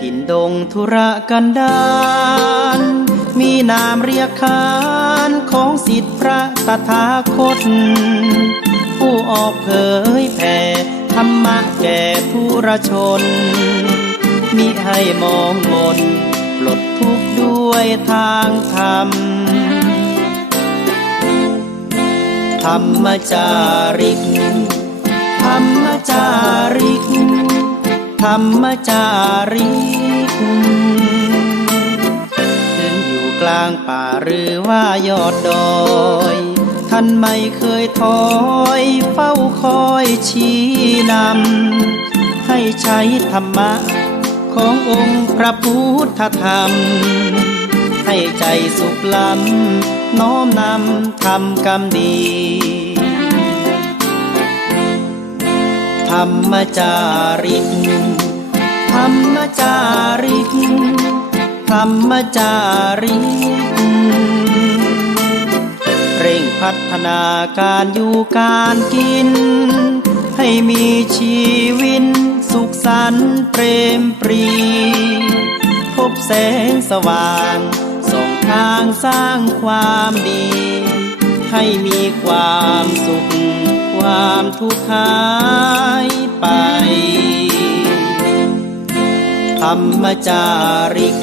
ถิ่นดงธุรกันดารมีนามเรียกขานของศิษย์พระตถาคตผู้ออกเผยแผ่ธรรมะแก่ผู้รชนมิให้มองมนปลดทุกข์ด้วยทางธรรมธรรมจาริกธรรมจาริกธรรมจาริกถึงอยู่กลางป่าหรือว่ายอดดอยท่านไม่เคยถอยเฝ้าคอยชี้นำให้ใช้ธรรมะขององค์พระพุทธธรรมให้ใจสุขล้ำน้อมนำทำกรรมดีธรรมจาริกธรรมจาริกธรรมจาริกเร่งพัฒนาการอยู่การกินให้มีชีวิตสุขสันต์เปรมปรีพบแสงสว่างส่องทางสร้างความดีให้มีความสุขความทุกข์หายไปธรรมจาริก